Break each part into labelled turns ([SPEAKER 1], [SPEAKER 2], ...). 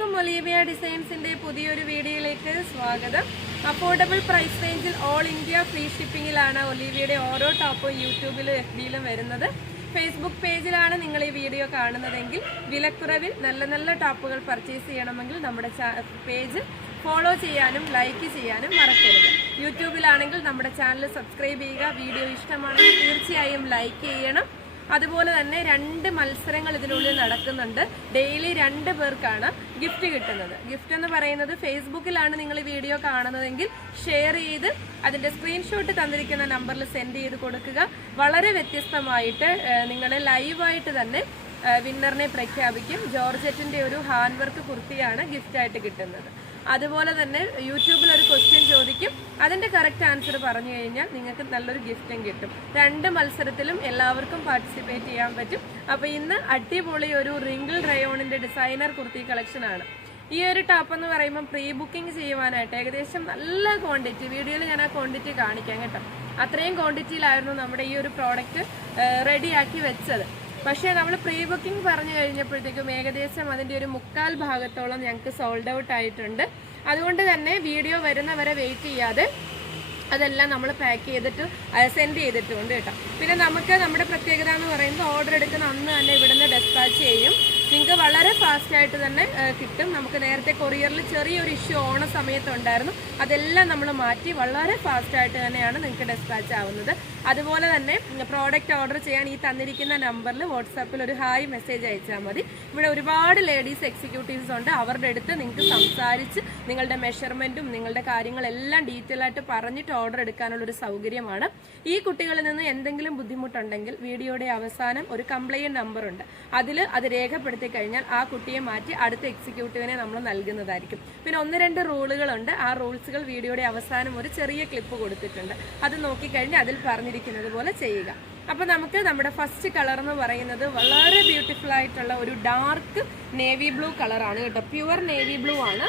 [SPEAKER 1] എല്ലാവർക്കും ഒലീവിയ ഡിസൈൻസിന്റെ പുതിയൊരു വീഡിയോയിലേക്ക് സ്വാഗതം. അഫോർഡബിൾ പ്രൈസ് റേഞ്ചിൽ ഓൾ ഇന്ത്യ ഫ്രീ ഷിപ്പിങ്ങിലാണ് ഒലീവിയയുടെ ഓരോ ടോപ്പും യൂട്യൂബിലും എഫ് ബിയിലും വരുന്നത്. ഫേസ്ബുക്ക് പേജിലാണ് നിങ്ങൾ ഈ വീഡിയോ കാണുന്നതെങ്കിൽ വിലക്കുറവിൽ നല്ല നല്ല ടോപ്പുകൾ പർച്ചേസ് ചെയ്യണമെങ്കിൽ നമ്മുടെ പേജ് ഫോളോ ചെയ്യാനും ലൈക്ക് ചെയ്യാനും മറക്കരുത്. യൂട്യൂബിലാണെങ്കിൽ നമ്മുടെ ചാനൽ സബ്സ്ക്രൈബ് ചെയ്യുക വീഡിയോ ഇഷ്ടമാണെങ്കിൽ തീർച്ചയായും ലൈക്ക് ചെയ്യണം. അതുപോലെ തന്നെ രണ്ട് മത്സരങ്ങൾ ഇതിനുള്ളിൽ നടക്കുന്നുണ്ട്. ഡെയിലി രണ്ട് പേർക്കാണ് ഗിഫ്റ്റ് കിട്ടുന്നത്. ഗിഫ്റ്റ് എന്ന് പറയുന്നത് ഫേസ്ബുക്കിലാണ് നിങ്ങൾ ഈ വീഡിയോ കാണുന്നതെങ്കിൽ ഷെയർ ചെയ്ത് അതിന്റെ സ്ക്രീൻഷോട്ട് തന്നിരിക്കുന്ന നമ്പറിൽ സെൻഡ് ചെയ്ത് കൊടുക്കുക. വളരെ വ്യത്യസ്തമായിട്ട് നിങ്ങൾ ലൈവായിട്ട് തന്നെ വിന്നറിനെ പ്രഖ്യാപിക്കും. ജോർജറ്റിന്റെ ഒരു ഹാൻഡ് വർക്ക് കുർത്തിയാണ് ഗിഫ്റ്റായിട്ട് കിട്ടുന്നത്. അതുപോലെ തന്നെ യൂട്യൂബിൽ ഒരു ക്വസ്റ്റ്യൻ ചോദിക്കും. അതിന്റെ കറക്റ്റ് ആൻസർ പറഞ്ഞു കഴിഞ്ഞാൽ നിങ്ങൾക്ക് നല്ലൊരു ഗിഫ്റ്റും കിട്ടും. രണ്ട് മത്സരത്തിലും എല്ലാവർക്കും പാർട്ടിസിപ്പേറ്റ് ചെയ്യാൻ പറ്റും. അപ്പോൾ ഇന്ന് അടിപൊളി ഒരു റിങ്കിൾ റയോണിന്റെ ഡിസൈനർ കുർത്തി കളക്ഷനാണ് ഈ ഒരു ടോപ്പ് എന്ന് പറയുമ്പോൾ പ്രീ ബുക്കിംഗ് ചെയ്യുവാനായിട്ട് ഏകദേശം നല്ല ക്വാണ്ടിറ്റി വീഡിയോയിൽ ഞാൻ ആ ക്വാണ്ടിറ്റി കാണിക്കാം കേട്ടോ. അത്രയും ക്വാണ്ടിറ്റിയിലായിരുന്നു നമ്മുടെ ഈ ഒരു പ്രോഡക്റ്റ് റെഡിയാക്കി വെച്ചത്. പക്ഷേ നമ്മൾ പ്രീ ബുക്കിംഗ് പറഞ്ഞു കഴിഞ്ഞപ്പോഴത്തേക്കും ഏകദേശം അതിന്റെ ഒരു മുക്കാൽ ഭാഗത്തോളം ഞങ്ങൾക്ക് സോൾഡ് ഔട്ട് ആയിട്ടുണ്ട്. അതുകൊണ്ട് തന്നെ വീഡിയോ വരുന്നവരെ വെയിറ്റ് ചെയ്യാതെ അതെല്ലാം നമ്മൾ പാക്ക് ചെയ്തിട്ട് സെൻഡ് ചെയ്തിട്ടുണ്ട് കേട്ടോ. പിന്നെ നമുക്ക് നമ്മുടെ പ്രത്യേകത എന്ന് പറയുന്നത് ഓർഡർ എടുക്കുന്ന അന്ന് തന്നെ ഇവിടുന്ന് ഡെസ്പാച്ച് ചെയ്യും. നിങ്ങൾക്ക് വളരെ ഫാസ്റ്റ് ആയിട്ട് തന്നെ കിട്ടും. നമുക്ക് നേരത്തെ കൊറിയറിൽ ചെറിയൊരു ഇഷ്യൂ ഓണ സമയത്തുണ്ടായിരുന്നു അതെല്ലാം നമ്മൾ മാറ്റി വളരെ ഫാസ്റ്റ് ആയിട്ട് തന്നെയാണ് നിങ്ങൾക്ക് ഡെസ്പാച്ച് ആവുന്നത്. അതുപോലെ തന്നെ പ്രോഡക്റ്റ് ഓർഡർ ചെയ്യാൻ ഈ തന്നിരിക്കുന്ന നമ്പറിൽ വാട്സാപ്പിൽ ഒരു ഹായ് മെസ്സേജ് അയച്ചാൽ മതി. ഇവിടെ ഒരുപാട് ലേഡീസ് എക്സിക്യൂട്ടീവ്സ് ഉണ്ട്. അവരുടെ അടുത്ത് നിങ്ങൾക്ക് സംസാരിച്ച് നിങ്ങളുടെ മെഷർമെന്റും നിങ്ങളുടെ കാര്യങ്ങളെല്ലാം ഡീറ്റെയിൽ ആയിട്ട് പറഞ്ഞിട്ട് ഓർഡർ എടുക്കാനുള്ള ഒരു സൗകര്യമാണ്. ഈ കുട്ടികളിൽ നിന്ന് എന്തെങ്കിലും ബുദ്ധിമുട്ടുണ്ടെങ്കിൽ വീഡിയോയുടെ അവസാനം ഒരു കംപ്ലയിന്റ് നമ്പറുണ്ട് അതിൽ അത് രേഖപ്പെടുത്തി കഴിഞ്ഞാൽ ആ കുട്ടിയെ മാറ്റി അടുത്ത എക്സിക്യൂട്ടീവിനെ നമ്മൾ നൽകുന്നതായിരിക്കും. പിന്നെ ഒന്ന് രണ്ട് റൂളുകളുണ്ട്. ആ റൂൾസുകൾ വീഡിയോയുടെ അവസാനം ഒരു ചെറിയ ക്ലിപ്പ് കൊടുത്തിട്ടുണ്ട്. അത് നോക്കിക്കഴിഞ്ഞാൽ അതിൽ പറഞ്ഞിരിക്കുന്നത് പോലെ ചെയ്യുക. അപ്പോൾ നമുക്ക് നമ്മുടെ ഫസ്റ്റ് കളർ എന്ന് പറയുന്നത് വളരെ ബ്യൂട്ടിഫുൾ ആയിട്ടുള്ള ഒരു ഡാർക്ക് നേവി ബ്ലൂ കളറാണ് കേട്ടോ. പ്യുവർ നേവി ബ്ലൂ ആണ്.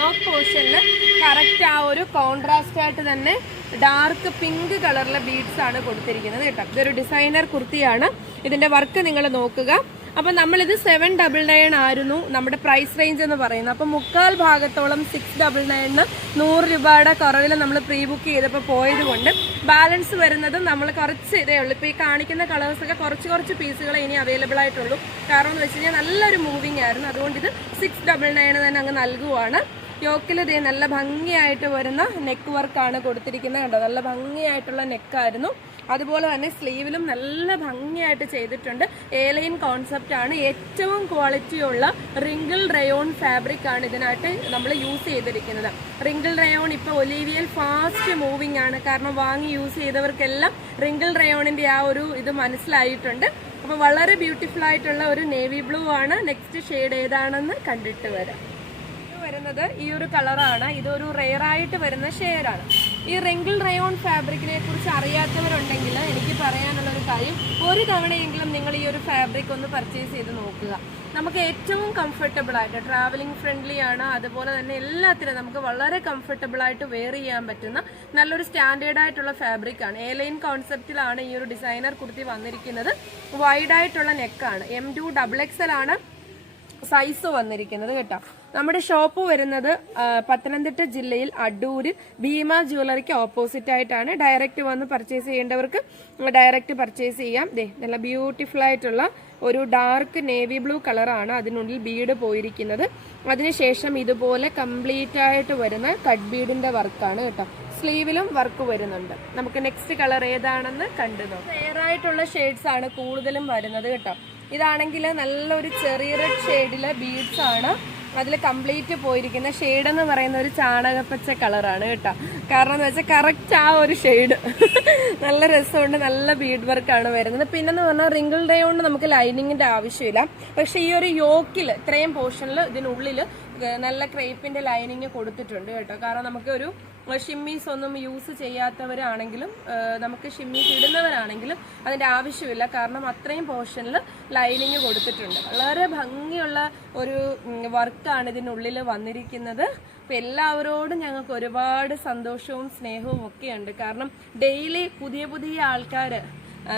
[SPEAKER 1] യോക്ക് പോർഷനിൽ കറക്റ്റ് ആ ഒരു കോൺട്രാസ്റ്റ് ആയിട്ട് തന്നെ ഡാർക്ക് പിങ്ക് കളറിലെ ബീഡ്സ് ആണ് കൊടുത്തിരിക്കുന്നത് കേട്ടോ. ഇതൊരു ഡിസൈനർ കുർത്തിയാണ്. ഇതിന്റെ വർക്ക് നിങ്ങൾ നോക്കുക. അപ്പൊ നമ്മളിത് സെവൻ ഡബിൾ നയൻ ആയിരുന്നു നമ്മുടെ പ്രൈസ് റേഞ്ച് എന്ന് പറയുന്നത്. അപ്പൊ മുക്കാൽ ഭാഗത്തോളം സിക്സ് ഡബിൾ നയനിന് നൂറ് രൂപയുടെ കുറവിൽ നമ്മൾ പ്രീ ബുക്ക് ചെയ്തപ്പോൾ പോയത് കൊണ്ട് ബാലൻസ് വരുന്നത് നമ്മൾ കുറച്ച് ഇതേ ഉള്ളൂ. ഇപ്പൊ ഈ കാണിക്കുന്ന കളേഴ്സൊക്കെ കുറച്ച് കുറച്ച് പീസുകൾ ഇനി അവൈലബിൾ ആയിട്ടുള്ളൂ. കാരണം എന്ന് വെച്ച് കഴിഞ്ഞാൽ നല്ലൊരു മൂവിങ് ആയിരുന്നു. അതുകൊണ്ട് ഇത് സിക്സ് ഡബിൾ നയൻ തന്നെ അങ്ങ് നൽകുവാണ്. യോക്കിൽ ഇതേ നല്ല ഭംഗിയായിട്ട് വരുന്ന നെക്ക് വർക്കാണ് കൊടുത്തിരിക്കുന്നത് കണ്ടോ? നല്ല ഭംഗിയായിട്ടുള്ള നെക്കായിരുന്നു അതുപോലെ തന്നെ സ്ലീവിലും നല്ല ഭംഗിയായിട്ട് ചെയ്തിട്ടുണ്ട്. ഏലൈൻ കോൺസെപ്റ്റ് ആണ്. ഏറ്റവും ക്വാളിറ്റിയുള്ള റിങ്കിൾ റയോൺ ഫാബ്രിക് ആണ് ഇതിനായിട്ട് നമ്മൾ യൂസ് ചെയ്തിരിക്കുന്നത്. റിങ്കിൾ റയോൺ ഇപ്പോൾ ഒലീവിയൽ ഫാസ്റ്റ് മൂവിങ് ആണ്. കാരണം വാങ്ങി യൂസ് ചെയ്തവർക്കെല്ലാം റിങ്കിൾ റയോണിന്റെ ആ ഒരു ഇത് മനസ്സിലായിട്ടുണ്ട്. അപ്പോൾ വളരെ ബ്യൂട്ടിഫുൾ ആയിട്ടുള്ള ഒരു നേവി ബ്ലൂ ആണ്. നെക്സ്റ്റ് ഷെയ്ഡ് ഏതാണെന്ന് കണ്ടിട്ട് വരാം. വരുന്നത് ഈ ഒരു കളറാണ് ഇതൊരു റെയർ ആയിട്ട് വരുന്ന ഷെയ്ഡാണ് ഈ റിങ്കിൾ റയോൺ ഫാബ്രിക്കിനെ കുറിച്ച് അറിയാത്തവരുണ്ടെങ്കിൽ എനിക്ക് പറയാനുള്ള ഒരു കാര്യം ഒരു തവണയെങ്കിലും നിങ്ങൾ ഈ ഒരു ഫാബ്രിക് ഒന്ന് പർച്ചേസ് ചെയ്ത് നോക്കുക. നമുക്ക് ഏറ്റവും കംഫർട്ടബിൾ ആയിട്ട് ട്രാവലിംഗ് ഫ്രണ്ട്ലി ആണ് അതുപോലെ തന്നെ എല്ലാത്തിനും നമുക്ക് വളരെ കംഫർട്ടബിൾ ആയിട്ട് വെയർ ചെയ്യാൻ പറ്റുന്ന നല്ലൊരു സ്റ്റാൻഡേർഡ് ആയിട്ടുള്ള ഫാബ്രിക് ആണ്. എയർലൈൻ കോൺസെപ്റ്റിലാണ് ഈ ഒരു ഡിസൈനർ കുർത്തി വന്നിരിക്കുന്നത്. വൈഡ് ആയിട്ടുള്ള നെക്കാണ് എം ടു ഡബിൾ എക്സൽ ആണ്. സൈസ് വന്നിരിക്കുന്നത് കേട്ടോ. നമ്മുടെ ഷോപ്പ് വരുന്നത് പത്തനംതിട്ട ജില്ലയിൽ അടൂര് ഭീമ ജ്വല്ലറിക്ക് ഓപ്പോസിറ്റ് ആയിട്ടാണ് ഡയറക്റ്റ് വന്ന് പർച്ചേസ് ചെയ്യേണ്ടവർക്ക് ഡയറക്റ്റ് പർച്ചേസ് ചെയ്യാം. ദേ നല്ല ബ്യൂട്ടിഫുൾ ആയിട്ടുള്ള ഒരു ഡാർക്ക് നേവി ബ്ലൂ കളറാണ് അതിനുള്ളിൽ ബീഡ് പോയിരിക്കുന്നത്. അതിനുശേഷം ഇതുപോലെ കംപ്ലീറ്റ് ആയിട്ട് വരുന്ന കട്ട് ബീഡിന്റെ വർക്കാണ് കേട്ടോ. സ്ലീവിലും വർക്ക് വരുന്നുണ്ട്. നമുക്ക് നെക്സ്റ്റ് കളർ ഏതാണെന്ന് കണ്ടു നോക്കാം. ആയിട്ടുള്ള ഷെയ്ഡ്സ് ആണ് കൂടുതലും വരുന്നത് കേട്ടോ. ഇതാണെങ്കിൽ നല്ലൊരു ചെറിയ റെഡ് ഷെയ്ഡിലെ ബീഡ്സ് ആണ്. അതിൽ കംപ്ലീറ്റ് പോയിരിക്കുന്ന ഷെയ്ഡ് എന്ന് പറയുന്ന ഒരു ചാണകപ്പച്ച കളറാണ് കേട്ടോ. കാരണം എന്ന് വെച്ചാൽ കറക്റ്റ് ആ ഒരു ഷെയ്ഡ് നല്ല രസമുണ്ട് നല്ല ബീഡ് വർക്കാണ് വരുന്നത്. പിന്നെന്ന് പറഞ്ഞാൽ റിങ്കിൾ ഡേ കൊണ്ട് നമുക്ക് ലൈനിങ്ങിന്റെ ആവശ്യമില്ല. പക്ഷെ ഈ ഒരു യോക്കിൽ ഇത്രയും പോർഷനിൽ ഇതിനുള്ളിൽ നല്ല ക്രേപ്പിന്റെ ലൈനിങ് കൊടുത്തിട്ടുണ്ട് കേട്ടോ. കാരണം നമുക്ക് ഒരു ഷിമ്മീസ് ഒന്നും യൂസ് ചെയ്യാത്തവരാണെങ്കിലും നമുക്ക് ഷിമ്മീസ് ഇടുന്നവരാണെങ്കിലും അതിന്റെ ആവശ്യമില്ല. കാരണം അത്രയും പോർഷനിൽ ലൈനിങ് കൊടുത്തിട്ടുണ്ട്. വളരെ ഭംഗിയുള്ള ഒരു വർക്കാണ് ഇതിനുള്ളിൽ വന്നിരിക്കുന്നത്. അപ്പം എല്ലാവരോടും ഞങ്ങൾക്ക് ഒരുപാട് സന്തോഷവും സ്നേഹവും ഒക്കെയുണ്ട് കാരണം ഡെയിലി പുതിയ പുതിയ ആൾക്കാർ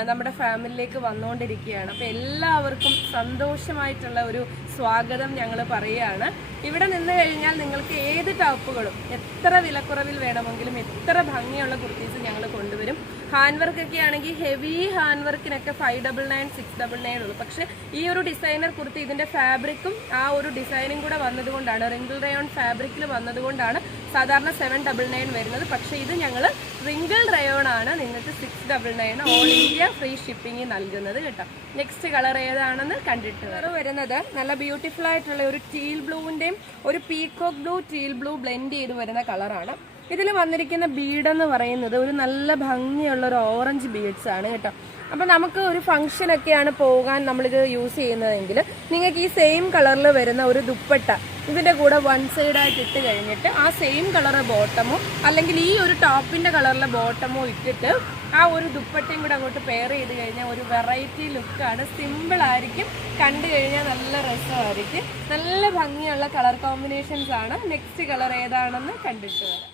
[SPEAKER 1] നമ്മുടെ ഫാമിലിയിലേക്ക് വന്നുകൊണ്ടിരിക്കുകയാണ്. അപ്പോൾ എല്ലാവർക്കും സന്തോഷമായിട്ടുള്ള ഒരു സ്വാഗതം ഞങ്ങൾ പറയുകയാണ്. ഇവിടെ നിന്ന് കഴിഞ്ഞാൽ നിങ്ങൾക്ക് ഏത് ടോപ്പുകളും എത്ര വിലക്കുറവിൽ വേണമെങ്കിലും എത്ര ഭംഗിയുള്ള കുർത്തീസ് ഞങ്ങൾ കൊണ്ടുവരും. ഹാൻഡ് വർക്ക് ഒക്കെ ആണെങ്കിൽ heavy hand വർക്കിനൊക്കെ five double nine six double nine ഉള്ളൂ. പക്ഷേ ഈ ഒരു ഡിസൈനർ കുർത്തി ഇതിന്റെ ഫാബ്രിക്കും ആ ഒരു ഡിസൈനും കൂടെ വന്നതുകൊണ്ടാണ് റിങ്കിൾ റയോൺ ഫാബ്രിക്കിൽ വന്നതുകൊണ്ടാണ് സാധാരണ സെവൻ ഡബിൾ നയൻ വരുന്നത്. പക്ഷേ ഇത് ഞങ്ങൾ റിങ്കിൾ റയോൺ ആണ് നിങ്ങൾക്ക് six double nine all India free shipping നൽകുന്നത് കേട്ടോ. നെക്സ്റ്റ് കളർ ഏതാണെന്ന് കണ്ടിട്ട് കളർ വരുന്നത് നല്ല ബ്യൂട്ടിഫുൾ ആയിട്ടുള്ള ഒരു ടീൽ ബ്ലൂവിന്റെയും ഒരു peacock blue teal blue blend ചെയ്ത് വരുന്ന കളറാണ് ഇതിൽ വന്നിരിക്കുന്ന ബീഡ് എന്ന് പറയുന്നത് ഒരു നല്ല ഭംഗിയുള്ള ഒരു ഓറഞ്ച് ബീഡ്സ് ആണ് കേട്ടോ. അപ്പം നമുക്ക് ഒരു ഫംഗ്ഷനൊക്കെയാണ് പോകാൻ നമ്മളിത് യൂസ് ചെയ്യുന്നതെങ്കിൽ നിങ്ങൾക്ക് ഈ സെയിം കളറിൽ വരുന്ന ഒരു ദുപ്പട്ട ഇതിന്റെ കൂടെ വൺ സൈഡായിട്ട് ഇട്ട് കഴിഞ്ഞിട്ട് ആ സെയിം കളർ ബോട്ടമോ അല്ലെങ്കിൽ ഈ ഒരു ടോപ്പിന്റെ കളറിലെ ബോട്ടമോ ഇട്ടിട്ട് ആ ഒരു ദുപ്പട്ടയും കൂടെ അങ്ങോട്ട് പെയർ ചെയ്ത് കഴിഞ്ഞാൽ ഒരു വെറൈറ്റി ലുക്കാണ് സിമ്പിളായിരിക്കും കണ്ടു കഴിഞ്ഞാൽ നല്ല രസമായിരിക്കും. നല്ല ഭംഗിയുള്ള കളർ കോമ്പിനേഷൻസ് ആണ്. നെക്സ്റ്റ് കളർ ഏതാണെന്ന് കണ്ടിട്ട് വരാം.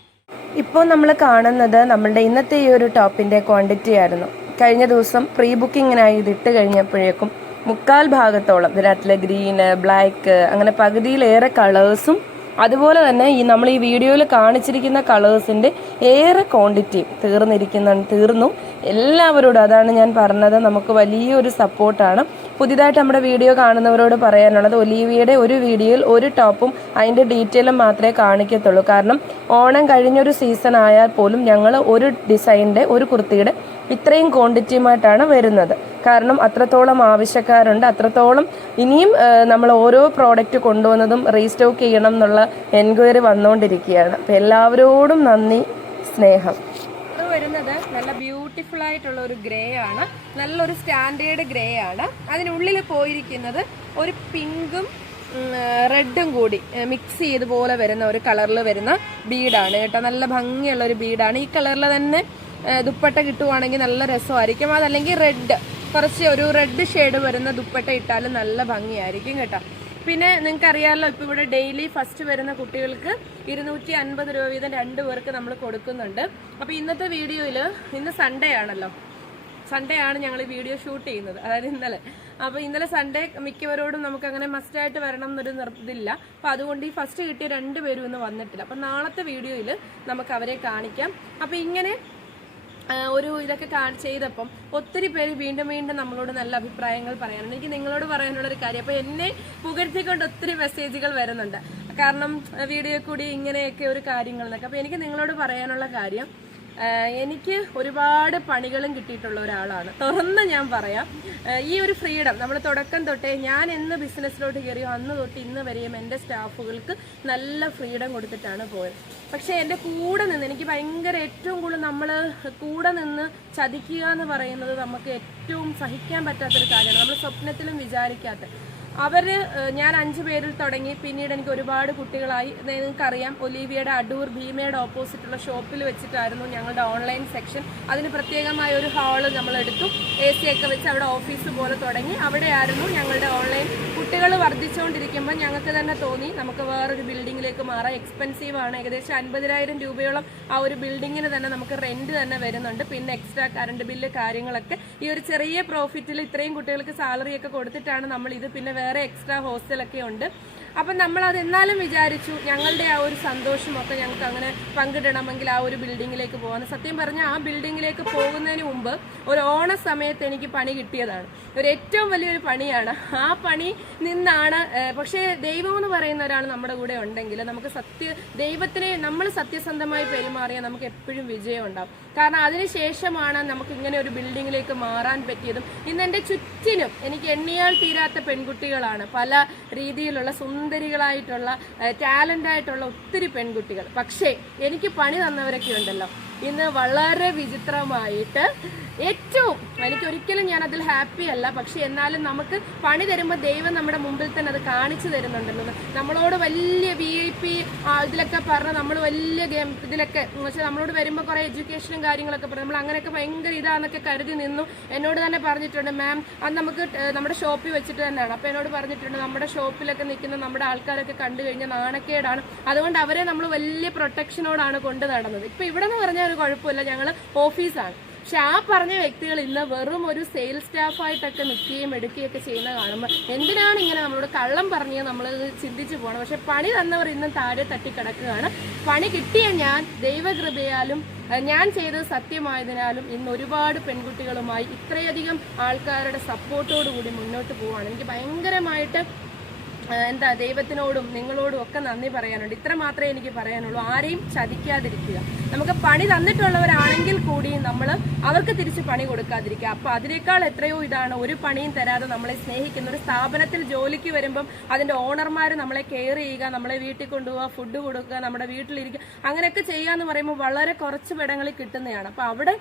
[SPEAKER 2] ഇപ്പോൾ നമ്മൾ കാണുന്നത് നമ്മളുടെ ഇന്നത്തെ ഈ ഒരു ടോപ്പിന്റെ ക്വാണ്ടിറ്റി ആയിരുന്നു. കഴിഞ്ഞ ദിവസം പ്രീ ബുക്കിങ്ങിനായി ഇതിട്ട് കഴിഞ്ഞപ്പോഴേക്കും മുക്കാൽ ഭാഗത്തോളം ഇതിനകത്തിലെ ഗ്രീന് ബ്ലാക്ക് അങ്ങനെ പകുതിയിലേറെ കളേഴ്സും അതുപോലെ തന്നെ ഈ നമ്മൾ ഈ വീഡിയോയിൽ കാണിച്ചിരിക്കുന്ന കളേഴ്സിന്റെ ഏറെ ക്വാണ്ടിറ്റി തീർന്നിരിക്കുന്ന തീർന്നു. എല്ലാവരോടും അതാണ് ഞാൻ പറഞ്ഞത്. നമുക്ക് വലിയൊരു സപ്പോർട്ടാണ്. പുതിയതായിട്ട് നമ്മുടെ വീഡിയോ കാണുന്നവരോട് പറയാനുള്ളത് ഒലീവിയുടെ ഒരു വീഡിയോയിൽ ഒരു ടോപ്പും അതിന്റെ ഡീറ്റെയിലും മാത്രമേ കാണിക്കത്തുള്ളൂ. കാരണം ഓണം കഴിഞ്ഞൊരു സീസൺ ആയാൽ പോലും ഞങ്ങൾ ഒരു ഡിസൈനിന്റെ ഒരു കുർത്തിയുടെ ഇത്രയും ക്വാണ്ടിറ്റിയുമായിട്ടാണ് വരുന്നത്. കാരണം അത്രത്തോളം ആവശ്യക്കാരുണ്ട്. അത്രത്തോളം ഇനിയും നമ്മൾ ഓരോ പ്രോഡക്റ്റ് കൊണ്ടുവന്നതും റീസ്റ്റോക്ക് ചെയ്യണം എന്നുള്ള എൻക്വയറി വന്നുകൊണ്ടിരിക്കുകയാണ് അപ്പം എല്ലാവരോടും നന്ദി സ്നേഹം.
[SPEAKER 1] വരുന്നത് നല്ല ബ്യൂട്ടിഫുൾ ആയിട്ടുള്ള ഒരു ഗ്രേ ആണ്. നല്ലൊരു സ്റ്റാൻഡേർഡ് ഗ്രേ ആണ്. അതിനുള്ളിൽ പോയിരിക്കുന്നത് ഒരു പിങ്കും റെഡും കൂടി മിക്സ് ചെയ്ത് പോലെ വരുന്ന ഒരു കളറിൽ വരുന്ന ബീഡാണ് കേട്ടോ നല്ല ഭംഗിയുള്ള ഒരു ബീഡാണ് ഈ കളറിൽ തന്നെ ദുപ്പട്ട കിട്ടുവാണെങ്കിൽ നല്ല രസമായിരിക്കും. അതല്ലെങ്കിൽ റെഡ് കുറച്ച് ഒരു റെഡ് ഷെയ്ഡ് വരുന്ന ദുപ്പട്ട ഇട്ടാലും നല്ല ഭംഗിയായിരിക്കും കേട്ടോ. പിന്നെ നിങ്ങൾക്ക് അറിയാമല്ലോ ഇപ്പൊ ഇവിടെ ഡെയിലി ഫസ്റ്റ് വരുന്ന കുട്ടികൾക്ക് ഇരുന്നൂറ്റി അൻപത് രൂപ വീതം രണ്ട് പേർക്ക് നമ്മൾ കൊടുക്കുന്നുണ്ട്. അപ്പോൾ ഇന്നത്തെ വീഡിയോയിൽ ഇന്ന് സൺഡേ ആണല്ലോ. സൺഡേ ആണ് ഞങ്ങൾ വീഡിയോ ഷൂട്ട് ചെയ്യുന്നത്. അതായത് ഇന്നലെ. അപ്പോൾ ഇന്നലെ സൺഡേ മിക്കവരോടും നമുക്ക് അങ്ങനെ മസ്റ്റായിട്ട് വരണം എന്നൊരു നിർത്തില്ല അപ്പോൾ അതുകൊണ്ട് ഈ ഫസ്റ്റ് കിട്ടിയ രണ്ട് പേരും ഇന്ന് വന്നിട്ടില്ല. അപ്പോൾ നാളത്തെ വീഡിയോയിൽ നമുക്ക് അവരെ കാണിക്കാം. അപ്പോൾ ഇങ്ങനെ ഒരു ഇതൊക്കെ ചെയ്തപ്പം ഒത്തിരി പേര് വീണ്ടും വീണ്ടും നമ്മളോട് നല്ല അഭിപ്രായങ്ങൾ പറയാനുണ്ട്. എനിക്ക് നിങ്ങളോട് പറയാനുള്ള ഒരു കാര്യം അപ്പം എന്നെ പുകഴ്ത്തിക്കൊണ്ട് ഒത്തിരി മെസ്സേജുകൾ വരുന്നുണ്ട്. കാരണം വീഡിയോ കൂടി ഇങ്ങനെയൊക്കെ ഒരു കാര്യങ്ങൾ അപ്പൊ എനിക്ക് നിങ്ങളോട് പറയാനുള്ള കാര്യം എനിക്ക് ഒരുപാട് പണികളും കിട്ടിയിട്ടുള്ള ഒരാളാണ്. തുറന്ന് ഞാൻ പറയാം. ഈ ഒരു ഫ്രീഡം നമ്മൾ തുടക്കം തൊട്ടേ ഞാൻ എന്ന് ബിസിനസ്സിലോട്ട് കയറിയോ അന്ന് തൊട്ട് ഇന്ന് വരെയും എന്റെ സ്റ്റാഫുകൾക്ക് നല്ല ഫ്രീഡം കൊടുത്തിട്ടാണ് പോയത്. പക്ഷേ എന്റെ കൂടെ നിന്ന് എനിക്ക് ഭയങ്കര ഏറ്റവും കൂടുതൽ നമ്മൾ കൂടെ നിന്ന് ചതിക്കുക എന്ന് പറയുന്നത് നമുക്ക് ഏറ്റവും സഹിക്കാൻ പറ്റാത്തൊരു കാര്യമാണ്. നമ്മൾ സ്വപ്നത്തിലും വിചാരിക്കാത്ത അവർ ഞാൻ അഞ്ച് പേരിൽ തുടങ്ങി. പിന്നീട് എനിക്ക് ഒരുപാട് കുട്ടികളായി. നിങ്ങൾക്കറിയാം ഒലീവിയയുടെ അടൂർ ഭീമയുടെ ഓപ്പോസിറ്റുള്ള ഷോപ്പിൽ വെച്ചിട്ടായിരുന്നു ഞങ്ങളുടെ ഓൺലൈൻ സെക്ഷൻ. അതിന് പ്രത്യേകമായ ഒരു ഹാൾ നമ്മൾ എടുത്തു എ സി ഒക്കെ വെച്ച് അവിടെ ഓഫീസ് പോലെ തുടങ്ങി. അവിടെയായിരുന്നു ഞങ്ങളുടെ ഓൺലൈൻ. കുട്ടികൾ വർദ്ധിച്ചുകൊണ്ടിരിക്കുമ്പോൾ ഞങ്ങൾക്ക് തന്നെ തോന്നി നമുക്ക് വേറൊരു ബിൽഡിങ്ങിലേക്ക് മാറാം. എക്സ്പെൻസീവ് ആണ്. ഏകദേശം അൻപതിനായിരം രൂപയോളം ആ ഒരു ബിൽഡിങ്ങിന് തന്നെ നമുക്ക് റെന്റ് തന്നെ വരുന്നുണ്ട്. പിന്നെ എക്സ്ട്രാ കറണ്ട് ബില്ല് കാര്യങ്ങളൊക്കെ. ഈ ഒരു ചെറിയ പ്രോഫിറ്റിൽ ഇത്രയും കുട്ടികൾക്ക് സാലറി ഒക്കെ കൊടുത്തിട്ടാണ് നമ്മൾ ഇത് പിന്നെ വേറെ എക്സ്ട്രാ ഹോസ്റ്റലൊക്കെ ഉണ്ട്. അപ്പം നമ്മൾ അത് എന്നാലും വിചാരിച്ചു ഞങ്ങളുടെ ആ ഒരു സന്തോഷമൊക്കെ ഞങ്ങൾക്ക് അങ്ങനെ പങ്കിടണമെങ്കിൽ ആ ഒരു ബിൽഡിങ്ങിലേക്ക് പോകാൻ സത്യം പറഞ്ഞാൽ ആ ബിൽഡിങ്ങിലേക്ക് പോകുന്നതിന് മുമ്പ് ഒരു ഓണ സമയത്ത് എനിക്ക് പണി കിട്ടിയതാണ്. ഒരു ഏറ്റവും വലിയൊരു പണിയാണ്. ആ പണി നിന്നാണ് പക്ഷേ ദൈവം എന്ന് പറയുന്ന ഒരാൾ നമ്മുടെ കൂടെ ഉണ്ടെങ്കിൽ നമുക്ക് സത്യ ദൈവത്തിനെ നമ്മൾ സത്യസന്ധമായി പെരുമാറിയാൽ നമുക്ക് എപ്പോഴും വിജയം ഉണ്ടാവും കാരണം അതിനുശേഷമാണ് നമുക്ക് ഇങ്ങനെ ഒരു ബിൽഡിങ്ങിലേക്ക് മാറാൻ പറ്റിയതും. ഇന്ന് എന്റെ ചുറ്റിനും എനിക്ക് എണ്ണിയാൽ തീരാത്ത പെൺകുട്ടികളാണ്. പല രീതിയിലുള്ള സുന്ദരികളായിട്ടുള്ള ടാലന്റായിട്ടുള്ള ഒത്തിരി പെൺകുട്ടികൾ. പക്ഷേ എനിക്ക് പണി തന്നവരൊക്കെ ഉണ്ടല്ലോ. ഇന്ന് വളരെ വിചിത്രമായിട്ട് ഏറ്റവും എനിക്ക് ഒരിക്കലും ഞാൻ അതിൽ ഹാപ്പി അല്ല. പക്ഷെ എന്നാലും നമുക്ക് പണി തരുമ്പോൾ ദൈവം നമ്മുടെ മുമ്പിൽ തന്നെ അത് കാണിച്ചു തരുന്നുണ്ടെന്ന് നമ്മളോട് വലിയ വി ഐ പി ഇതിലൊക്കെ പറഞ്ഞ് നമ്മൾ വലിയ ഗെയിം ഇതിലൊക്കെ എന്ന് വെച്ചാൽ നമ്മളോട് വരുമ്പോൾ കുറേ എഡ്യൂക്കേഷനും കാര്യങ്ങളൊക്കെ പറഞ്ഞു. നമ്മൾ അങ്ങനെയൊക്കെ ഭയങ്കര ഇതാന്നൊക്കെ കരുതി നിന്നു. എന്നോട് തന്നെ പറഞ്ഞിട്ടുണ്ട് മാം അത് നമുക്ക് നമ്മുടെ ഷോപ്പിൽ വെച്ചിട്ട് തന്നെയാണ്. അപ്പോൾ എന്നോട് പറഞ്ഞിട്ടുണ്ട് നമ്മുടെ ഷോപ്പിലൊക്കെ നിൽക്കുന്ന നമ്മുടെ ആൾക്കാരൊക്കെ കണ്ടു കഴിഞ്ഞാൽ നാണക്കേടാണ്. അതുകൊണ്ട് അവരെ നമ്മൾ വലിയ പ്രൊട്ടക്ഷനോടാണ് കൊണ്ടു നടന്നത്. ഇപ്പോൾ ഇവിടെ എന്ന് പറഞ്ഞാൽ ഒരു കുഴപ്പമില്ല. ഞങ്ങൾ ഓഫീസാണ്. പക്ഷെ ആ പറഞ്ഞ വ്യക്തികൾ ഇന്ന് വെറും ഒരു സെയിൽസ് സ്റ്റാഫായിട്ടൊക്കെ നിൽക്കുകയും എടുക്കുകയൊക്കെ ചെയ്യുന്ന കാണുമ്പോൾ എന്തിനാണ് ഇങ്ങനെ നമ്മളോട് കള്ളം പറഞ്ഞ് നമ്മൾ ചിന്തിച്ചു പോകണം പക്ഷെ പണി തന്നവർ ഇന്നും താഴെ തട്ടിക്കിടക്കുകയാണ്. പണി കിട്ടിയ ഞാൻ ദൈവകൃപയാലും ഞാൻ ചെയ്തത് സത്യമായതിനാലും ഇന്ന് ഒരുപാട് പെൺകുട്ടികളുമായി ഇത്രയധികം ആൾക്കാരുടെ സപ്പോർട്ടോടു കൂടി മുന്നോട്ട് പോവുകയാണ് എനിക്ക് ഭയങ്കരമായിട്ട് എന്താ ദൈവത്തിനോടും നിങ്ങളോടും ഒക്കെ നന്ദി പറയാനുണ്ട്. ഇത്ര മാത്രമേ എനിക്ക് പറയാനുള്ളൂ. ആരെയും ചതിക്കാതിരിക്കുക. നമുക്ക് പണി തന്നിട്ടുള്ളവരാണെങ്കിൽ കൂടിയും നമ്മൾ അവർക്ക് തിരിച്ച് പണി കൊടുക്കാതിരിക്കുക. അപ്പൊ അതിനേക്കാൾ എത്രയോ ഇതാണ് ഒരു പണിയും തരാതെ നമ്മളെ സ്നേഹിക്കുന്ന ഒരു സ്ഥാപനത്തിൽ ജോലിക്ക് വരുമ്പം അതിന്റെ ഓണർമാർ നമ്മളെ കെയർ ചെയ്യുക നമ്മളെ വീട്ടിൽ കൊണ്ടുപോകുക ഫുഡ് കൊടുക്കുക നമ്മുടെ വീട്ടിലിരിക്കുക. അങ്ങനെയൊക്കെ ചെയ്യുക ചെയ്യാന്ന് പറയുമ്പോൾ വളരെ കുറച്ച് പടങ്ങളിൽ കിട്ടുന്നതാണ്. അപ്പൊ അവിടെ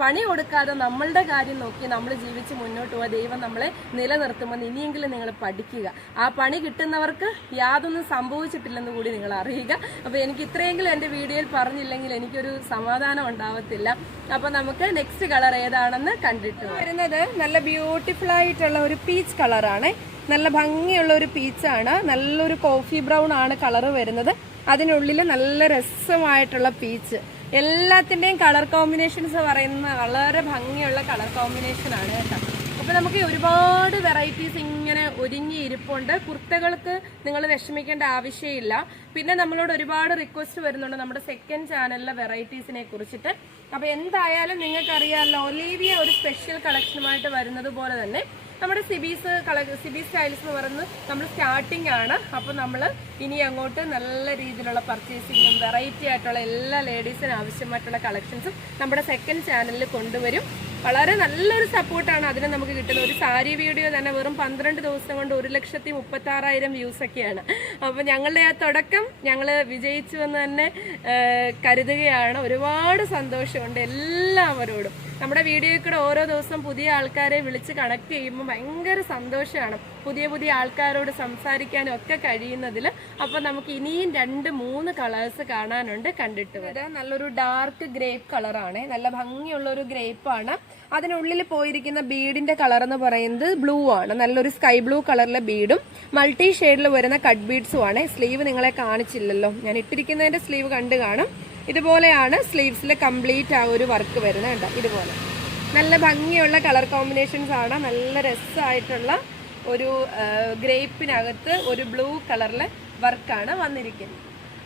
[SPEAKER 1] പണി കൊടുക്കാതെ നമ്മളുടെ കാര്യം നോക്കി നമ്മൾ ജീവിച്ച് മുന്നോട്ട് പോവുക. ദൈവം നമ്മളെ നിലനിർത്തുമെന്ന് ഇനിയെങ്കിലും നിങ്ങൾ പഠിക്കുക. ആ പണി കിട്ടുന്നവർക്ക് യാതൊന്നും സംഭവിച്ചിട്ടില്ലെന്ന് കൂടി നിങ്ങൾ അറിയുക. അപ്പോൾ എനിക്ക് ഇത്രയെങ്കിലും എന്റെ വീഡിയോയിൽ പറഞ്ഞില്ലെങ്കിൽ എനിക്കൊരു സമാധാനം ഉണ്ടാവത്തില്ല. അപ്പോൾ നമുക്ക് നെക്സ്റ്റ് കളർ ഏതാണെന്ന് കണ്ടിട്ട് വരുന്നത് നല്ല ബ്യൂട്ടിഫുൾ ആയിട്ടുള്ള ഒരു പീച്ച് കളറാണ് നല്ല ഭംഗിയുള്ള ഒരു പീച്ചാണ് നല്ലൊരു കോഫി ബ്രൗൺ ആണ് കളർ വരുന്നത്. അതിനുള്ളിൽ നല്ല രസമായിട്ടുള്ള പീച്ച് എല്ലാത്തിന്റെയും കളർ കോമ്പിനേഷൻസ് പറയുന്ന വളരെ ഭംഗിയുള്ള കളർ കോമ്പിനേഷൻ ആണ് കേട്ടോ. അപ്പൊ നമുക്ക് ഒരുപാട് വെറൈറ്റീസ് ഇങ്ങനെ ഒരുങ്ങി ഇരിപ്പുണ്ട്. കുർത്തകൾക്ക് നിങ്ങൾ വിഷമിക്കേണ്ട ആവശ്യമില്ല. പിന്നെ നമ്മളോട് ഒരുപാട് റിക്വസ്റ്റ് വരുന്നുണ്ട് നമ്മുടെ സെക്കൻഡ് ചാനലിലെ വെറൈറ്റീസിനെ കുറിച്ചിട്ട്. അപ്പൊ എന്തായാലും നിങ്ങൾക്കറിയാമല്ലോ ഒലീവിയ ഒരു സ്പെഷ്യൽ കളക്ഷനുമായിട്ട് വരുന്നത് പോലെ തന്നെ നമ്മുടെ സിബീസ് കള സിബി സ്റ്റൈൽസ് എന്ന് പറയുന്നത് നമ്മൾ സ്റ്റാർട്ടിംഗ് ആണ്. അപ്പോൾ നമ്മൾ ഇനി അങ്ങോട്ട് നല്ല രീതിയിലുള്ള പർച്ചേസിങ്ങും വെറൈറ്റി ആയിട്ടുള്ള എല്ലാ ലേഡീസിനും ആവശ്യമായിട്ടുള്ള കളക്ഷൻസും നമ്മുടെ സെക്കൻഡ് ചാനലിൽ കൊണ്ടുവരും. വളരെ നല്ലൊരു സപ്പോർട്ടാണ് അതിന് നമുക്ക് കിട്ടുന്നത്. ഒരു സാരി വീഡിയോ തന്നെ വെറും പന്ത്രണ്ട് ദിവസം കൊണ്ട് ഒരു ലക്ഷത്തി മുപ്പത്താറായിരം വ്യൂസൊക്കെയാണ് അപ്പോൾ ഞങ്ങളുടെ ആ തുടക്കം ഞങ്ങൾ വിജയിച്ചു എന്ന് തന്നെ കരുതുകയാണ്. ഒരുപാട് സന്തോഷമുണ്ട് എല്ലാവരോടും. നമ്മുടെ വീഡിയോയിൽ കൂടെ ഓരോ ദിവസം പുതിയ ആൾക്കാരെ വിളിച്ച് കണക്ട് ചെയ്യുമ്പോൾ ഭയങ്കര സന്തോഷമാണ്. പുതിയ പുതിയ ആൾക്കാരോട് സംസാരിക്കാനും ഒക്കെ കഴിയുന്നതിൽ അപ്പോൾ നമുക്ക് ഇനിയും രണ്ട് മൂന്ന് കളേഴ്സ് കാണാനുണ്ട് കണ്ടിട്ട് വരാം. നല്ലൊരു ഡാർക്ക് ഗ്രേപ്പ് കളറാണ് നല്ല ഭംഗിയുള്ള ഒരു ഗ്രേപ്പ് ആണ്. അതിനുള്ളിൽ പോയിരിക്കുന്ന ബീഡിന്റെ കളർ എന്ന് പറയുന്നത് ബ്ലൂ ആണ്. നല്ലൊരു സ്കൈ ബ്ലൂ കളറിലെ ബീഡും മൾട്ടി ഷെയ്ഡിൽ വരുന്ന കട്ട് ബീഡ്സും ആണ്. സ്ലീവ് നിങ്ങളെ കാണിച്ചില്ലല്ലോ. ഞാൻ ഇട്ടിരിക്കുന്നതിന്റെ സ്ലീവ് കണ്ടു കാണും. ഇതുപോലെയാണ് സ്ലീവ്സിൽ കംപ്ലീറ്റ് ആ ഒരു വർക്ക് വരുന്നത് ഇതുപോലെ. നല്ല ഭംഗിയുള്ള കളർ കോമ്പിനേഷൻസ് ആണ്. നല്ല രസമായിട്ടുള്ള ഒരു ഗ്രേപ്പിനകത്ത് ഒരു ബ്ലൂ കളറിൽ വർക്കാണ് വന്നിരിക്കുന്നത്.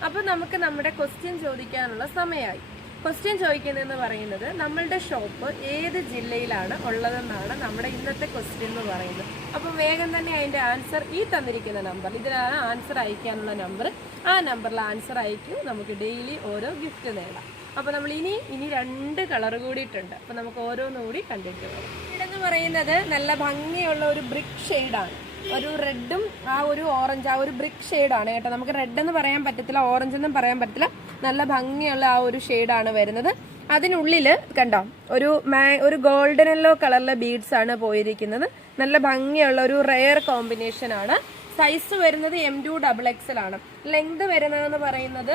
[SPEAKER 1] അപ്പോൾ നമുക്ക് നമ്മുടെ ക്വസ്റ്റ്യൻ ചോദിക്കാനുള്ള സമയമായി. ക്വസ്റ്റ്യൻ ചോദിക്കുന്നതെന്ന് പറയുന്നത് നമ്മളുടെ ഷോപ്പ് ഏത് ജില്ലയിലാണ് ഉള്ളതെന്നാണ് നമ്മുടെ ഇന്നത്തെ ക്വസ്റ്റ്യൻ എന്ന് പറയുന്നത്. അപ്പോൾ വേഗം തന്നെ അതിന്റെ ആൻസർ ഈ തന്നിരിക്കുന്ന നമ്പർ ഇതിലാണ് ആൻസർ അയക്കാനുള്ള നമ്പർ ആ നമ്പറിൽ ആൻസർ അയക്കും നമുക്ക് ഡെയിലി ഓരോ ഗിഫ്റ്റ് നേടാം. അപ്പോൾ നമ്മൾ ഇനി ഇനി രണ്ട് കളർ കൂടിയിട്ടുണ്ട്. അപ്പോൾ നമുക്ക് ഓരോന്നും കൂടി കണ്ടിട്ട് വരാം പറയുന്നത് നല്ല ഭംഗിയുള്ള ഒരു ബ്രിക് ഷെയ്ഡാണ് ഒരു റെഡും ആ ഒരു ഓറഞ്ച് ആ ഒരു ബ്രിക് ഷെയ്ഡാണ് കേട്ടോ. നമുക്ക് റെഡ് എന്ന് പറയാൻ പറ്റത്തില്ല ഓറഞ്ച് എന്നും പറയാൻ പറ്റില്ല നല്ല ഭംഗിയുള്ള ആ ഒരു ഷെയ്ഡാണ് വരുന്നത്. അതിനുള്ളിൽ കണ്ടോ ഒരു മാ ഒരു ഗോൾഡൻ യെല്ലോ കളറിലെ ബീഡ്സ് ആണ് പോയിരിക്കുന്നത്. നല്ല ഭംഗിയുള്ള ഒരു റെയർ കോമ്പിനേഷൻ ആണ്. സൈസ് വരുന്നത് എം ടു ഡബിൾ എക്സൽ ആണ് ലെങ്ത് വരുന്നതെന്ന് പറയുന്നത്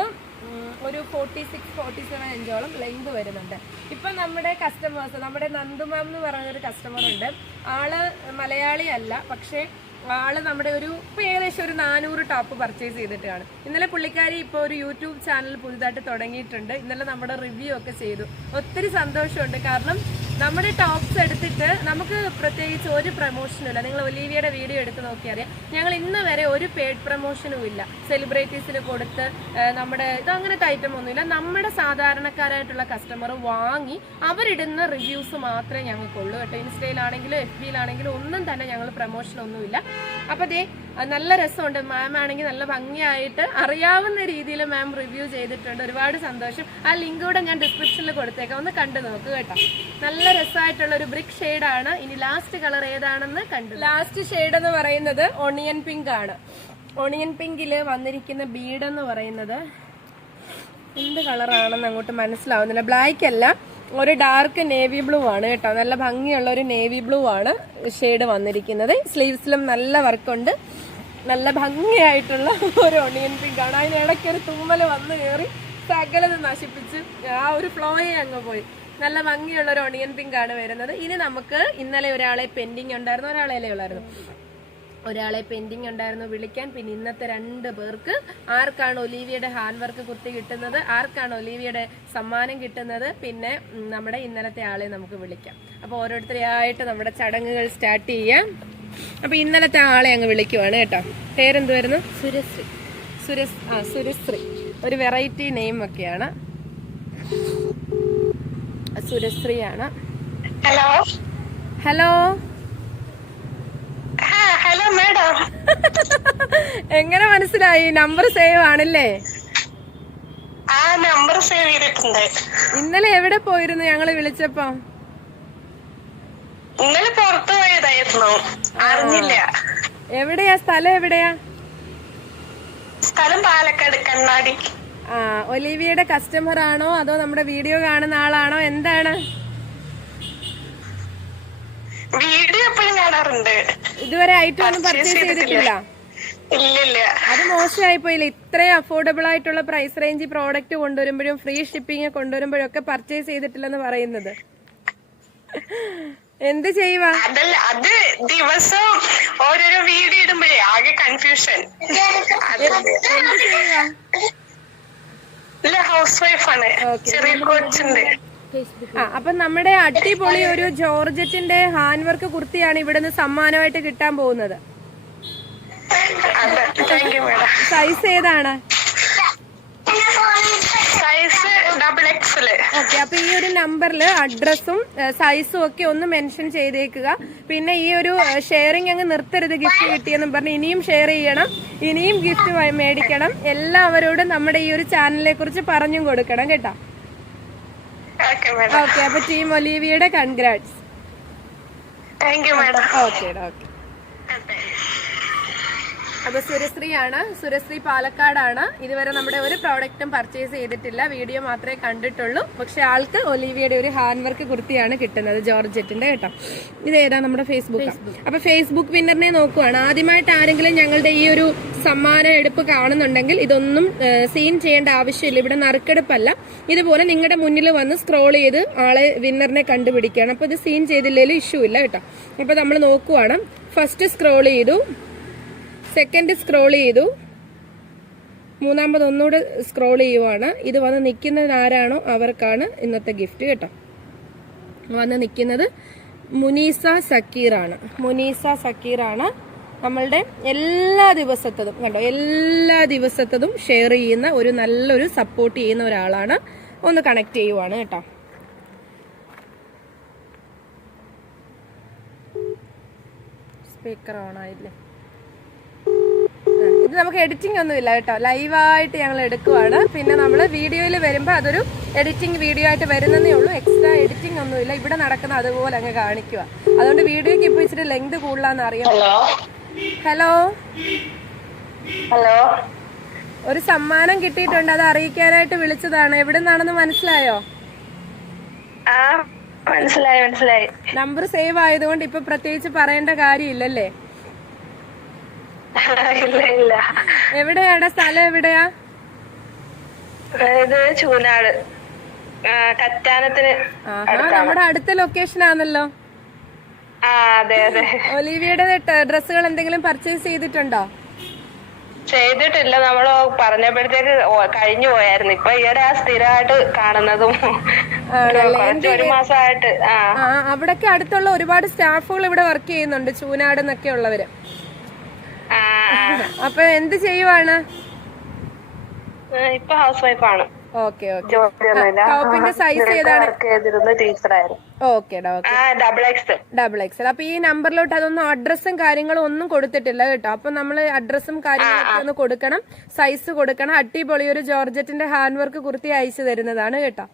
[SPEAKER 1] ഒരു ഫോർട്ടി സിക്സ് ഫോർട്ടി സെവൻ ഇഞ്ചോളം ലെങ്ത് വരുന്നുണ്ട്. ഇപ്പം നമ്മുടെ കസ്റ്റമേഴ്സ് നമ്മുടെ നന്ദുമാം എന്ന് ഒരു കസ്റ്റമർ ഉണ്ട്. ആൾ മലയാളി അല്ല പക്ഷേ ആൾ നമ്മുടെ ഒരു ഇപ്പം ഏകദേശം ഒരു നാനൂറ് ടോപ്പ് പർച്ചേസ് ചെയ്തിട്ട് കാണും ഇന്നലെ പുള്ളിക്കാരി ഇപ്പോൾ ഒരു യൂട്യൂബ് ചാനൽ പുതുതായിട്ട് തുടങ്ങിയിട്ടുണ്ട്. ഇന്നലെ നമ്മുടെ റിവ്യൂ ഒക്കെ ചെയ്തു. ഒത്തിരി സന്തോഷമുണ്ട്. കാരണം നമ്മുടെ ടോപ്സ് എടുത്തിട്ട് നമുക്ക് പ്രത്യേകിച്ച് ഒരു പ്രൊമോഷനും ഇല്ല. നിങ്ങൾ ഒലീവിയുടെ വീഡിയോ എടുത്ത് നോക്കിയറിയാം. ഞങ്ങൾ ഇന്ന് വരെ ഒരു പേഡ് പ്രൊമോഷനും ഇല്ല. സെലിബ്രിറ്റീസിന് കൊടുത്ത് നമ്മുടെ ഇത് അങ്ങനത്തെ ഐറ്റം ഒന്നുമില്ല നമ്മുടെ സാധാരണക്കാരായിട്ടുള്ള കസ്റ്റമർ വാങ്ങി അവരിടുന്ന റിവ്യൂസ് മാത്രമേ ഞങ്ങൾക്കുള്ളൂ കേട്ടോ. ഇൻസ്റ്റയിലാണെങ്കിലും എഫ് ബിയിലാണെങ്കിലും ഒന്നും തന്നെ ഞങ്ങൾ പ്രൊമോഷനൊന്നുമില്ല അപ്പോൾ ദേ നല്ല രസമുണ്ട്. മാം ആണെങ്കിൽ നല്ല ഭംഗിയായിട്ട് അറിയാവുന്ന രീതിയിൽ മാം റിവ്യൂ ചെയ്തിട്ടുണ്ട്. ഒരുപാട് സന്തോഷം. ആ ലിങ്ക് കൂടെ ഞാൻ ഡിസ്ക്രിപ്ഷനിൽ കൊടുത്തേക്കാം. ഒന്ന് കണ്ടു നോക്ക് കേട്ടോ. നല്ല രസമായിട്ടുള്ള ഒരു ബ്രിക്ക് ഷെയ്ഡാണ് ഇനി ലാസ്റ്റ് കളർ ഏതാണെന്ന് കണ്ടു ലാസ്റ്റ് ഷെയ്ഡ് എന്ന് പറയുന്നത് ഒണിയൻ പിങ്ക് ആണ്. ഒണിയൻ പിങ്കിൽ വന്നിരിക്കുന്ന ബീഡ് എന്ന് പറയുന്നത് എന്ത് കളറാണെന്ന് അങ്ങോട്ട് മനസ്സിലാവുന്നില്ല. ബ്ലാക്ക് അല്ല. ഒരു ഡാർക്ക് നേവി ബ്ലൂ ആണ് കേട്ടോ. നല്ല ഭംഗിയുള്ള ഒരു നേവി ബ്ലൂ ആണ് ഷെയ്ഡ് വന്നിരിക്കുന്നത്. സ്ലീവ്സിലും നല്ല വർക്കുണ്ട്. നല്ല ഭംഗിയായിട്ടുള്ള ഒരു ഒണിയൻ പിങ്ക് ആണ്. അതിന് ഇടയ്ക്ക് ഒരു തുമ്മൽ വന്ന് കയറി സകലത് നശിപ്പിച്ച് ആ ഒരു ഫ്ലോയെ അങ്ങ് പോയി. നല്ല ഭംഗിയുള്ള ഒരു ഒണിയൻ പിങ്ക് ആണ് വരുന്നത്. ഇനി നമുക്ക് ഇന്നലെ ഒരാളെ പെൻഡിങ് ഉണ്ടായിരുന്നു. ഒരാളെ ഉള്ളായിരുന്നു ഒരാളെ പെൻഡിങ് ഉണ്ടായിരുന്നു വിളിക്കാൻ. പിന്നെ ഇന്നത്തെ രണ്ട് പേർക്ക് ആർക്കാണ് ഒലീവിയുടെ ഹാൻഡ് വർക്ക് കുത്തി കിട്ടുന്നത്? ആർക്കാണ് ഒലീവിയുടെ സമ്മാനം കിട്ടുന്നത്? പിന്നെ നമ്മുടെ ഇന്നലത്തെ ആളെ നമുക്ക് വിളിക്കാം. അപ്പോൾ ഓരോരുത്തരെയായിട്ട് നമ്മുടെ ചടങ്ങുകൾ സ്റ്റാർട്ട് ചെയ്യാം. അപ്പോൾ ഇന്നലത്തെ ആളെ അങ്ങ് വിളിക്കുവാണ് കേട്ടോ. പേരെന്തുവായിരുന്നു? സുരശ്രീ. സുരസ് ആ സുരശ്രീ. ഒരു വെറൈറ്റി നെയിം ഒക്കെയാണ്. സുരശ്രീയാണ്.
[SPEAKER 3] Hello
[SPEAKER 1] hello
[SPEAKER 3] hello madam.
[SPEAKER 1] എങ്ങനെ മനസ്സിലായി? നമ്പർ സേവ് ആണല്ലേ?
[SPEAKER 3] ആ നമ്പർ സേവ് ചെയ്തിട്ടുണ്ട്.
[SPEAKER 1] ഇന്നലെ എവിടെ പോയിരുന്നു ഞങ്ങൾ വിളിച്ചപ്പോ?
[SPEAKER 3] ഇന്നലെ പുറത്തു പോയതായിരുന്നു. അറിഞ്ഞില്ല.
[SPEAKER 1] എവിടെയാ? സ്ഥലം എവിടെയാ?
[SPEAKER 3] സ്ഥലം പാലക്കാട് കണ്ണാടി.
[SPEAKER 1] ആ ഒലിവിയുടെ കസ്റ്റമർ ആണോ? അതോ നമ്മുടെ വീഡിയോ കാണുന്ന ആളാണോ? എന്താണ്?
[SPEAKER 3] വീഡിയോ എപ്പോഴും കാണാറുണ്ട്.
[SPEAKER 1] ഇതുവരെ ഐറ്റം ഒന്നും പർച്ചേസ് ചെയ്തിട്ടില്ല. അത് മോശമായി പോയില്ല ഇത്രയും അഫോർഡബിൾ ആയിട്ടുള്ള പ്രൈസ് റേഞ്ച് പ്രോഡക്റ്റ് കൊണ്ടുവരുമ്പോഴും ഫ്രീ ഷിപ്പിംഗ് കൊണ്ടുവരുമ്പോഴും ഒക്കെ പർച്ചേസ് ചെയ്തിട്ടില്ലെന്ന് പറയുന്നത്. എന്ത് ചെയ്യുവാ
[SPEAKER 3] അതല്ല അത് ദിവസം ഓരോരോ വീഡിയോ ഇടുമ്പോഴേ ആകെ കൺഫ്യൂഷൻ ഹൗസ് വൈഫാണ് ചെറിയ കൊച്ചുണ്ട്.
[SPEAKER 1] ആ അപ്പൊ നമ്മുടെ അടിപൊളി ഒരു ജോർജറ്റിന്റെ ഹാൻഡ് വർക്ക് കുർത്തിയാണ് ഇവിടുന്ന് സമ്മാനമായിട്ട് കിട്ടാൻ പോകുന്നത്. സൈസ് ഏതാണ്? ഓക്കെ അപ്പൊ ഈ ഒരു നമ്പറിൽ അഡ്രസ്സും സൈസും ഒക്കെ ഒന്ന് മെൻഷൻ ചെയ്തേക്കുക. പിന്നെ ഈ ഒരു ഷെയറിംഗ് അങ്ങ് നിർത്തരുത് ഗിഫ്റ്റ് കിട്ടിയെന്നും പറഞ്ഞ് ഇനിയും ഷെയർ ചെയ്യണം. ഇനിയും ഗിഫ്റ്റ് മേടിക്കണം. എല്ലാവരോടും നമ്മുടെ ഈ ഒരു ചാനലിനെ കുറിച്ച് പറഞ്ഞും കൊടുക്കണം കേട്ടോ.
[SPEAKER 3] ഓക്കെ
[SPEAKER 1] അപ്പൊ ടീം ഒലീവിയുടെ കൺഗ്രാറ്റ്സ് ഓക്കെ ഓക്കെ അപ്പൊ സുരശ്രീയാണ്. സുരശ്രീ പാലക്കാടാണ്. ഇതുവരെ നമ്മുടെ ഒരു പ്രോഡക്റ്റും പർച്ചേസ് ചെയ്തിട്ടില്ല. വീഡിയോ മാത്രമേ കണ്ടിട്ടുള്ളൂ. പക്ഷെ ആൾക്ക് ഒലീവിയുടെ ഒരു ഹാൻഡ് വർക്ക് കുർത്തിയാണ് കിട്ടുന്നത് ജോർജറ്റിന്റെ കേട്ടോ. ഇത് ഏതാ നമ്മുടെ ഫേസ്ബുക്ക് അപ്പൊ ഫേസ്ബുക്ക് വിന്നറിനെ നോക്കുവാണ്. ആദ്യമായിട്ട് ആരെങ്കിലും ഞങ്ങളുടെ ഈ ഒരു സമ്മാന എടുപ്പ് കാണുന്നുണ്ടെങ്കിൽ ഇതൊന്നും സീൻ ചെയ്യേണ്ട ആവശ്യമില്ല. ഇവിടെ നറുക്കെടുപ്പല്ല. ഇതുപോലെ നിങ്ങളുടെ മുന്നിൽ വന്ന് സ്ക്രോൾ ചെയ്ത് ആളെ വിന്നറിനെ കണ്ടുപിടിക്കുകയാണ്. അപ്പൊ ഇത് സീൻ ചെയ്തില്ലെങ്കിലും ഇഷ്യൂ ഇല്ല കേട്ടോ. അപ്പൊ നമ്മൾ നോക്കുവാണ്. ഫസ്റ്റ് സ്ക്രോൾ ചെയ്തു. സെക്കൻഡ് സ്ക്രോൾ ചെയ്തു. മൂന്നാമത് ഒന്നുകൂടെ സ്ക്രോൾ ചെയ്യുവാണ്. ഇത് വന്ന് നിൽക്കുന്നത് ആരാണോ അവർക്കാണ് ഇന്നത്തെ ഗിഫ്റ്റ് കേട്ടോ. വന്ന് നിൽക്കുന്നത് മുനീസ സക്കീറാണ്. മുനീസ സക്കീറാണ് നമ്മളുടെ എല്ലാ ദിവസത്തതും കണ്ടോ? എല്ലാ ദിവസത്തതും ഷെയർ ചെയ്യുന്ന ഒരു നല്ലൊരു സപ്പോർട്ട് ചെയ്യുന്ന ഒരാളാണ്. ഒന്ന് കണക്ട് ചെയ്യുവാണ് കേട്ടോ. സ്പീക്കർ ഓണായില്ലേ ഇത് നമുക്ക് എഡിറ്റിംഗ് ഒന്നുമില്ല കേട്ടോ. ലൈവായിട്ട് ഞങ്ങൾ എടുക്കുവാണ്. പിന്നെ നമ്മൾ വീഡിയോയിൽ വരുമ്പോൾ അതൊരു എഡിറ്റിംഗ് വീഡിയോ ആയിട്ട് വരുന്നതേ ഉള്ളൂ. എക്സ്ട്രാ എഡിറ്റിംഗ് ഒന്നുമില്ല ഇവിടെ നടക്കുന്ന അതുപോലെ അങ്ങ് കാണിക്കുക അതുകൊണ്ട് വീഡിയോക്ക് ഇപ്പോൾ ഇച്ചിരി ലെങ്ത് കൂടുതലാന്ന് അറിയാം.
[SPEAKER 3] ഹലോ
[SPEAKER 1] ഹലോ ഒരു സമ്മാനം കിട്ടിയിട്ടുണ്ട്. അത് അറിയിക്കാനായിട്ട് വിളിച്ചതാണ്. എവിടെ നിന്നാണെന്ന് മനസ്സിലായോ
[SPEAKER 3] മനസ്സിലായി മനസ്സിലായി.
[SPEAKER 1] നമ്പർ സേവ് ആയതുകൊണ്ട് ഇപ്പൊ പ്രത്യേകിച്ച് പറയേണ്ട കാര്യമില്ലല്ലേ?
[SPEAKER 3] ഇല്ല ഇല്ല.
[SPEAKER 1] എവിടെയാണ്? സ്ഥലം എവിടെയാ?
[SPEAKER 3] ഇത് ചൂനാട്. കറ്റാനത്തിന്
[SPEAKER 1] നമ്മുടെ അടുത്ത ലൊക്കേഷൻ ആണല്ലോ. ഒലിവിയുടെ ഡ്രസ്സുകൾ എന്തെങ്കിലും പർച്ചേസ് ചെയ്തിട്ടുണ്ടോ?
[SPEAKER 3] ചെയ്തിട്ടില്ല. നമ്മൾ പറഞ്ഞപ്പോഴത്തേക്ക് കഴിഞ്ഞു പോയായിരുന്നു. ഇപ്പൊ ഈയിടെ ആ സ്ഥിരമായിട്ട് കാണുന്നതും? ഒരു മാസമായിട്ട്
[SPEAKER 1] അവിടൊക്കെ അടുത്തുള്ള ഒരുപാട് സ്റ്റാഫുകൾ ഇവിടെ വർക്ക് ചെയ്യുന്നുണ്ട്. ചൂനാട് എന്നൊക്കെ ഉള്ളവര് അപ്പൊ എന്ത് ചെയ്യുവാണ്?
[SPEAKER 3] ഇപ്പൊ ഹൗസ് ആണ്.
[SPEAKER 1] Okay okay.
[SPEAKER 3] ജോലിയൊന്നുമില്ല
[SPEAKER 1] ടോപ്പിന്റെ സൈസ് ഏതാണ്?
[SPEAKER 3] ഡബിൾ എക്സ്
[SPEAKER 1] ഡബിൾ എക്സൽ അപ്പൊ ഈ നമ്പറിലോട്ട് അതൊന്നും അഡ്രസ്സും കാര്യങ്ങളും ഒന്നും കൊടുത്തിട്ടില്ല കേട്ടോ. അപ്പൊ നമ്മൾ അഡ്രസ്സും കാര്യങ്ങളൊക്കെ ഒന്ന് കൊടുക്കണം. സൈസ് കൊടുക്കണം. അടിപൊളി ഒരു ജോർജറ്റിന്റെ ഹാൻഡ് വർക്ക് കുർത്തി അയച്ചു തരുന്നതാണ് കേട്ടോ.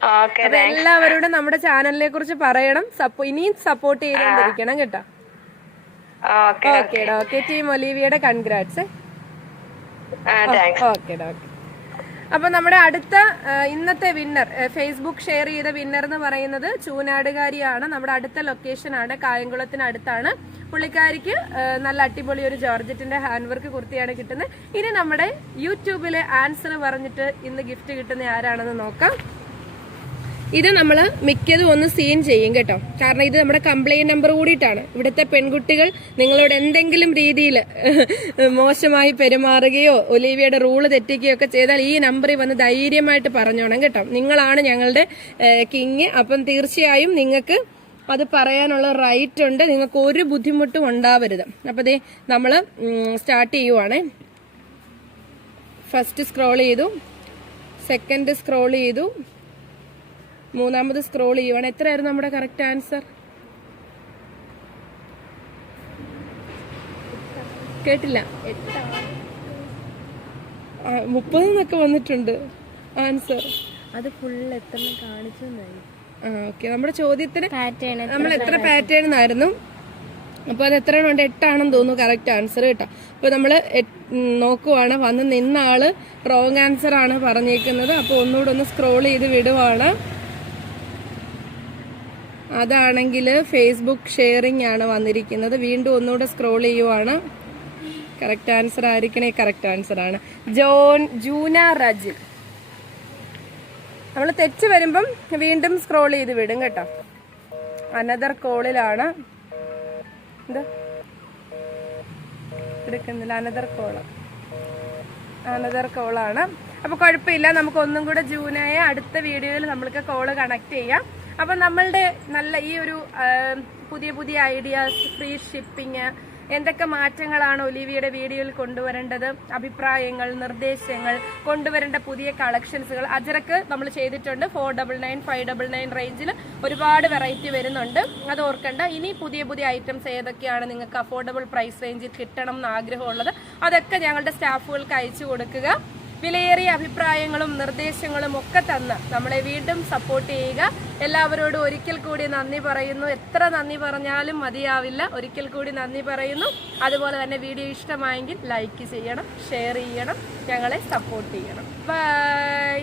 [SPEAKER 1] അപ്പൊ എല്ലാവരോടും നമ്മുടെ ചാനലിനെ കുറിച്ച് പറയണം. ഇനിയും സപ്പോർട്ട് ചെയ്തുകൊണ്ടിരിക്കണം കേട്ടോ.
[SPEAKER 3] ഓക്കെ
[SPEAKER 1] ഓക്കെ ടീം ഒലീവിയുടെ കൺഗ്രാറ്റ്സ് ഓക്കെ ഓക്കെ അപ്പൊ നമ്മുടെ അടുത്ത ഇന്നത്തെ വിന്നർ ഫേസ്ബുക്ക് ഷെയർ ചെയ്ത വിന്നർ എന്ന് പറയുന്നത് ചൂനാടുകാരിയാണ്. നമ്മുടെ അടുത്ത ലൊക്കേഷൻ ആണ് കായംകുളത്തിന് അടുത്താണ്. പുള്ളിക്കാരിക്ക് നല്ല അടിപൊളി ഒരു ജോർജറ്റിന്റെ ഹാൻഡ് വർക്ക് കുർത്തിയാണ് കിട്ടുന്നത്. ഇനി നമ്മുടെ യൂട്യൂബിലെ ആൻസർ പറഞ്ഞിട്ട് ഇന്ന് ഗിഫ്റ്റ് കിട്ടുന്ന ആരാണെന്ന് നോക്കാം. ഇത് നമ്മൾ മിക്കതും ഒന്ന് സീൻ ചെയ്യും കേട്ടോ. കാരണം ഇത് നമ്മുടെ കംപ്ലൈന്റ് നമ്പർ കൂടിയിട്ടാണ്. ഇവിടുത്തെ പെൺകുട്ടികൾ നിങ്ങളോട് എന്തെങ്കിലും രീതിയിൽ മോശമായി പെരുമാറുകയോ ഒലീവിയുടെ റൂൾ തെറ്റിക്കുകയോ ഒക്കെ ചെയ്താൽ ഈ നമ്പറിൽ വന്ന് ധൈര്യമായിട്ട് പറഞ്ഞോണം കേട്ടോ. നിങ്ങളാണ് ഞങ്ങളുടെ കിങ് അപ്പം തീർച്ചയായും നിങ്ങൾക്ക് അത് പറയാനുള്ള റൈറ്റ് ഉണ്ട്. നിങ്ങൾക്ക് ഒരു ബുദ്ധിമുട്ടും ഉണ്ടാവരുത്. അപ്പോൾ ദേ നമ്മൾ സ്റ്റാർട്ട് ചെയ്യുവാണേ. ഫസ്റ്റ് സ്ക്രോൾ ചെയ്തു. സെക്കൻഡ് സ്ക്രോൾ ചെയ്തു. മൂന്നാമത് സ്ക്രോൾ ചെയ്യുവാണ്. എത്രയായിരുന്നു നമ്മുടെ കറക്റ്റ് ആൻസർ കേട്ടില്ല. മുപ്പത് എന്നൊക്കെ വന്നിട്ടുണ്ട് ആൻസർ
[SPEAKER 2] അത് ഫുൾ എത്ര കാണിച്ചു
[SPEAKER 1] ആ ഓക്കെ നമ്മുടെ ചോദ്യത്തിന് നമ്മൾ എത്ര പാറ്റേൺ എന്നായിരുന്നു അപ്പോൾ അത് എത്ര ഉണ്ട്? എട്ടാണെന്ന് തോന്നുന്നു കറക്റ്റ് ആൻസർ കേട്ടോ. അപ്പോൾ നമ്മൾ നോക്കുവാണ്. വന്ന് നിന്ന ആൾ റോങ് ആൻസർ ആണ് പറഞ്ഞേക്കുന്നത്. അപ്പോൾ ഒന്നുകൂടെ ഒന്ന് സ്ക്രോൾ ചെയ്ത് വിടുവാണ്. അതാണെങ്കിൽ ഫേസ്ബുക്ക് ഷെയറിംഗ് ആണ് വന്നിരിക്കുന്നത്. വീണ്ടും ഒന്നുകൂടെ സ്ക്രോൾ ചെയ്യുവാണ്. കറക്റ്റ് ആൻസർ ആയിരിക്കണേ കറക്റ്റ് ആൻസർ ആണ്. ജോൺ ജൂന റജിൽ നമ്മൾ തെറ്റ് വരുമ്പം വീണ്ടും സ്ക്രോൾ ചെയ്ത് വിടും കേട്ടോ. അനദർ കോളിലാണ് എടുക്കുന്നില്ല അനദർ കോൾ അനദർ കോളാണ് അപ്പൊ കുഴപ്പമില്ല നമുക്ക് ഒന്നും കൂടെ ജൂനായ അടുത്ത വീഡിയോയിൽ നമ്മൾക്ക് കോൾ കണക്ട് ചെയ്യാം. അപ്പൊ നമ്മളുടെ നല്ല ഈ ഒരു പുതിയ പുതിയ ഐഡിയാസ് ഫ്രീ ഷിപ്പിംഗ് എന്തൊക്കെ മാറ്റങ്ങളാണ് ഒലിവിയുടെ വീഡിയോയിൽ കൊണ്ടുവരേണ്ടത്? അഭിപ്രായങ്ങൾ നിർദ്ദേശങ്ങൾ കൊണ്ടുവരേണ്ട പുതിയ കളക്ഷൻസുകൾ അജറക്ക് നമ്മൾ ചെയ്തിട്ടുണ്ട്. Four double nine five double nine റേഞ്ചിൽ ഒരുപാട് വെറൈറ്റി വരുന്നുണ്ട്. അത് ഓർക്കണ്ട. ഇനി പുതിയ പുതിയ ഐറ്റംസ് ഏതൊക്കെയാണ് നിങ്ങൾക്ക് അഫോർഡബിൾ പ്രൈസ് റേഞ്ചിൽ കിട്ടണം എന്ന് ആഗ്രഹമുള്ളത് അതൊക്കെ ഞങ്ങളുടെ സ്റ്റാഫുകൾക്ക് അയച്ചു കൊടുക്കുക. വിലയേറിയ അഭിപ്രായങ്ങളും നിർദ്ദേശങ്ങളും ഒക്കെ തന്ന് നമ്മളെ വീണ്ടും സപ്പോർട്ട് ചെയ്യുക. എല്ലാവരോടും ഒരിക്കൽ കൂടി നന്ദി പറയുന്നു. എത്ര നന്ദി പറഞ്ഞാലും മതിയാവില്ല. ഒരിക്കൽ കൂടി നന്ദി പറയുന്നു. അതുപോലെ തന്നെ വീഡിയോ ഇഷ്ടമായെങ്കിൽ ലൈക്ക് ചെയ്യണം ഷെയർ ചെയ്യണം ഞങ്ങളെ സപ്പോർട്ട് ചെയ്യണം. ബൈ